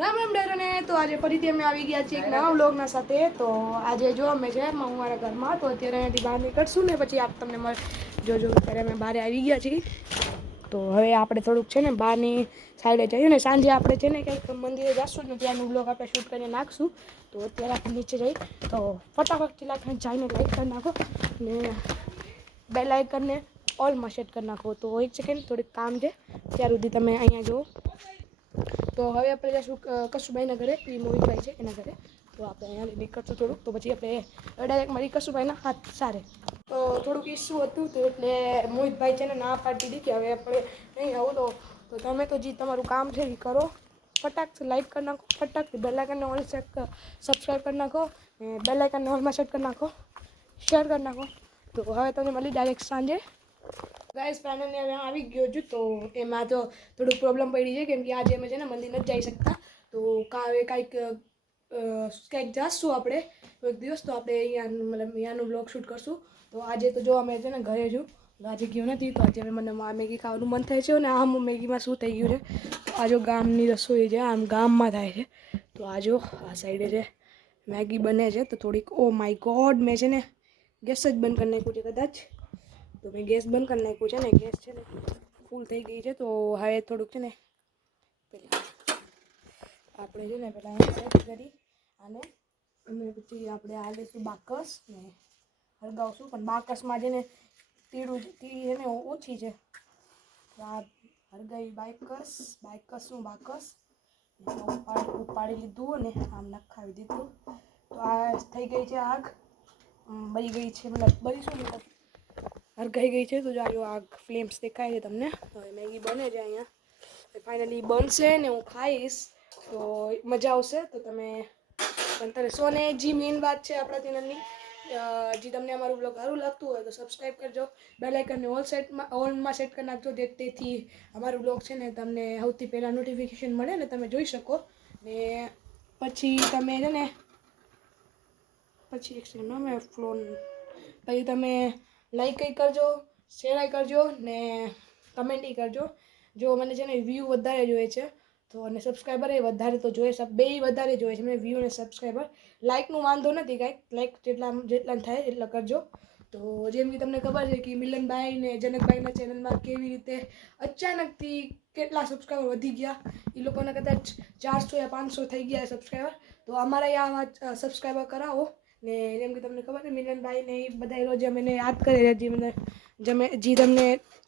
રામ રામ ડેરોને તો આજે ફરીથી અમે આવી ગયા છીએ એક નવા વ્લોગના સાથે. તો આજે જો અમે છે હું મારા ઘરમાં તો અત્યારે અહીંયાથી બહાર નીકળશું ને પછી આપ તમને જોજો અત્યારે અમે બહાર આવી ગયા છીએ. તો હવે આપણે થોડુંક છે ને બહારની સાઈડે જઈએ ને સાંજે આપણે છે ને કંઈક મંદિરે જઈશું ને ત્યાંનું વ્લોગ આપણે શૂટ કરીને નાખશું. તો અત્યારે આપણે નીચે જઈ તો ફટાફટથી જઈને લાઈક કરી નાખો ને બેલ આઇકનને ઓલમાં સેટ કરી નાખો. તો એક સેકન્ડ થોડીક કામ છે ત્યાર સુધી તમે અહીંયા જુઓ. તો હવે આપણે જઈશું કશુભાઈના ઘરે, એ મોહિતભાઈ છે એના ઘરે. તો આપણે અહીંયા નીકળશું થોડુંક તો પછી આપણે ડાયરેક્ટ મારી કશુભાઈના હાથ સારે. તો થોડુંક ઇસ્યુ હતું તો એટલે મોહિતભાઈ છે ને ના પાડી દીધી કે હવે આપણે નહીં આવું. તો તમે તો જે તમારું કામ છે એ કરો, ફટાકથી લાઈક કરી નાખો, ફટાકથી બેલ આઇકનને ઓલ સબસ્ક્રાઈબ કરી નાખો, બેલ આઇકનને ઓલમાં સેટ કરી નાખો, શેર કરી નાખો. તો હવે તમને મળી ડાયરેક્ટ સાંજે. ગાઈસ ફાઇનલી હવે આવી ગયો છું. તો એમાં તો થોડુંક પ્રોબ્લેમ પડી છે કેમ કે આજે અમે છે ને મંદિર નથી જઈ શકતા. તો કંઈક જાશું આપણે એક દિવસ તો આપણે અહીંયા મતલબ અહીંયાનું બ્લોગ શૂટ કરશું. તો આજે તો જો અમે છે ને ઘરે છું, આજે ગયો નથી. તો આજે મને મેગી ખાવાનું મન થાય છે ને આમ મેગીમાં શું થઈ ગયું છે, આ જો ગામની રસોઈ છે, આમ ગામમાં થાય છે. તો આજો આ સાઈડે છે મેગી બને છે. તો થોડીક ઓ માય ગોડ મેં છે ને ગેસ જ બંધ કરી નાખ્યું છે કદાચ. તો મેં ગેસ બંધ કરી નાખ્યું છે ને ગેસ છે ને ફૂલ થઈ ગઈ છે. તો હવે થોડુંક છે ને પહેલાં આપણે છે ને પહેલાં સેટ કરી અને પછી આપણે આ લઈશું બાકસ ને હળગાવશું. પણ બાકસમાં છે ને તીડી છે ને ઓછી છે. તો આ હળગાવી બાકસનું બાકસ ઉપાડી લીધું અને આમ નખાવી દીધું. તો આ થઈ ગઈ છે આગ, બળી ગઈ છે, મતલબ બળી શું મતલબ હરગાઈ ગઈ છે. તો જો આગ ફ્લેમ્સ દેખાય છે તમને. હવે મેગી બને છે અહીંયા, ફાઇનલી બનશે ને હું ખાઈશ તો મજા આવશે. તો તમે પણ સોને જે મેઇન વાત છે આપણા ચેનલની, જે તમને અમારું બ્લોગ સારું લાગતું હોય તો સબસ્ક્રાઈબ કરજો, બેલ આઇકનને ઓનમાં સેટ કરી નાખજો તેથી અમારું બ્લોગ છે ને તમને સૌથી પહેલાં નોટિફિકેશન મળે ને તમે જોઈ શકો. ને પછી તમે છે ને પછી એક સેકન્ડ મેં ફોન પછી તમે લાઈક કરજો, શેર કરજો ને કમેન્ટ કરજો. જો મને છે ને વ્યૂ વધારે જોઈએ છે તો અને સબસ્ક્રાઈબર એ વધારે તો જોઈએ, બે વધારે જોઈએ છે મને વ્યૂ અને સબસ્ક્રાઈબર. લાઇકનું વાંધો નથી કાંઈક, લાઇક જેટલા થાય એટલા કરજો. તો જેમ કે તમને ખબર છે કે મિલનભાઈ ને જનકભાઈના ચેનલમાં કેવી રીતે અચાનકથી કેટલા સબસ્ક્રાઈબર વધી ગયા. એ લોકોને કદાચ 400 યા 500 થઈ ગયા સબસ્ક્રાઈબર. તો અમારા આ સબસ્ક્રાઈબર કરાવો. ને જેમ કે તમને ખબર છે મિલનભાઈ ને એ બધા રોજ મને યાદ કરે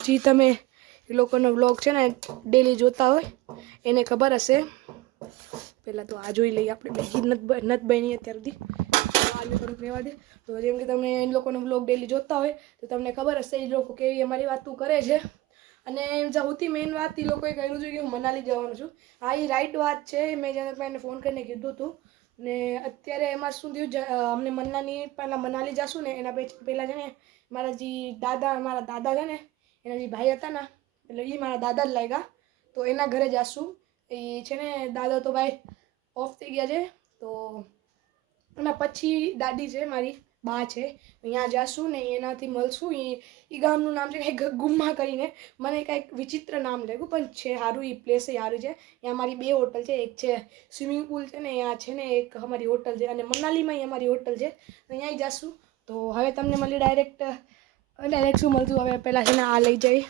જે તમે એ લોકોનો વ્લોગ છે ને ડેલી જોતા હોય એને ખબર હશે. પહેલાં તો આ જોઈ લઈએ આપણે, મેગી નથી બની અત્યાર સુધી, આજે થોડુંક રહેવા દે. તો જેમ કે તમે એ લોકોનો વ્લોગ ડેલી જોતા હોય તો તમને ખબર હશે એ લોકો કેવી અમારી વાતું કરે છે. અને સૌથી મેઇન વાત એ લોકોએ કહ્યું છે કે હું મનાલી જવાનું છું. હા એ રાઈટ વાત છે. મેં જનકભાઈને ફોન કરીને કીધું હતું ને અત્યારે એમાં શું થયું, અમને મનાલી જશું ને એના પહેલાં છે ને મારા દાદા છે ને એના જે ભાઈ હતા ને એટલે એ મારા દાદા જ લાગ્યા. તો એના ઘરે જશું. એ છે ને દાદા તો ભાઈ ઓફ થઈ ગયા છે. તો એના પછી દાદી છે મારી બા છે, અહીંયા જશું ને એનાથી મળશું. એ ગામનું નામ છે કંઈક ગુમ્મા કરીને, મને કંઈક વિચિત્ર નામ લાગ્યું પણ છે સારું, એ પ્લેસ સારું છે. ત્યાં મારી બે હોટલ છે, એક છે સ્વિમિંગ પુલ છે ને ત્યાં છે ને એક અમારી હોટલ છે, અને મનાલીમાં અમારી હોટલ છે. તો ત્યાં જશું. તો હવે તમને મળી ડાયરેક્ટ શું મળતું. હવે પહેલાં છે ને આ લઈ જઈ,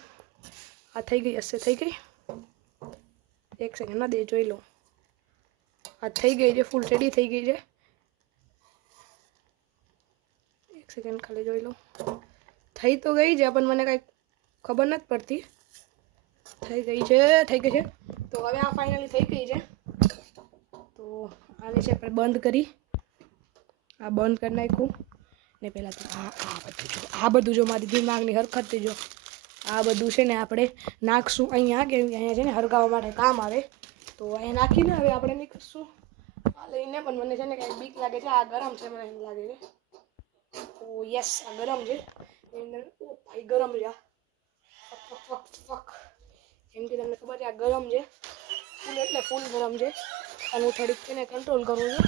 આ થઈ ગઈ હશે, થઈ ગઈ એક સેકન્ડ ના દે જોઈ લો. આ થઈ ગઈ છે, ફૂલ રેડી થઈ ગઈ છે. એક સેકન્ડ ખાલી જોઈ લો. થઈ તો ગઈ છે પણ મને કાંઈ ખબર નથી પડતી. થઈ ગઈ છે. તો હવે આ ફાઇનલી થઈ ગઈ છે. તો આને છે આપણે બંધ કરી, આ બંધ કરી નાખ્યું ને પહેલાં તો આ બધું જો મારી દિમાગની હરકત જો આ બધું છે ને આપણે નાખશું અહીંયા, કેમ કે અહીંયા છે ને હરગાવવા માટે કામ આવે. તો અહીંયા નાખીને હવે આપણે નીકળશું આ લઈને. પણ મને છે ને કંઈક બીક લાગે છે, આ ગરમ છે મને એમ લાગે છે. ઓ યસ આ ગરમ છે, ઓ ભાઈ ગરમ છે આ, ફક જેમ કે તમને ખબર છે આ ગરમ છે ફૂલ, એટલે ફૂલ ગરમ છે. અને હું થોડીક છે ને કંટ્રોલ કરું છું.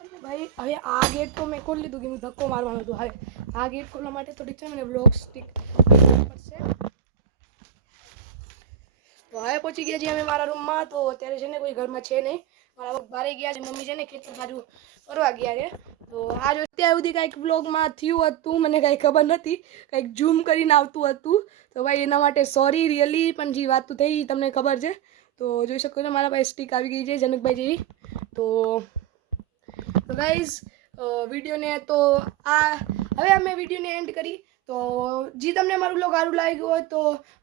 અને ભાઈ હવે આ ગેટ તો મેં ખોલી લીધું કે હું ધક્કો મારવાનું હતું. હવે આ ગેટ ખોલવા માટે થોડીક છે મને બ્લોક સ્ટિક પડશે. તો હવે પહોંચી ગયા છીએ અમે મારા રૂમમાં. તો અત્યારે છે ને કોઈ ઘરમાં છે નહીં, મારા બારે ગયા છે, મમ્મી છે ને ખેતર બાજુ ફરવા ગયા છે. તો આજ અત્યાર સુધી કાંઈક વ્લોગમાં થયું હતું મને કાંઈ ખબર નથી, કાંઈક ઝૂમ કરીને આવતું હતું. તો ભાઈ એના માટે સોરી રિયલી, પણ જે વાત થઈ તમને ખબર છે. તો જોઈ શકો છો મારા પાસે સ્ટીક આવી ગઈ છે જનકભાઈ જેવી. તો ગાઈઝ વિડીયોને તો હવે અમે વિડીયોને એન્ડ કરી. તો જે તમને મારું વ્લોગ સારું લાગ્યું હોય તો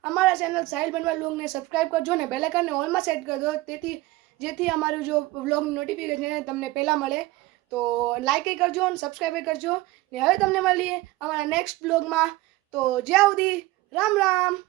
અમારા ચેનલ સાહિલ બનવા વ્લોગને સબસ્ક્રાઈબ કરજો ને બેલ આઇકનને ઓલમાં સેટ કરજો, જેથી અમારું જો વ્લોગનું નોટિફિકેશન તમને પહેલાં મળે. તો લાઈક કરજો અને સબસ્ક્રાઈબ કરજો ને હવે તમને મળીએ અમારા નેક્સ્ટ વ્લોગમાં. તો જ્યાં સુધી રામ રામ.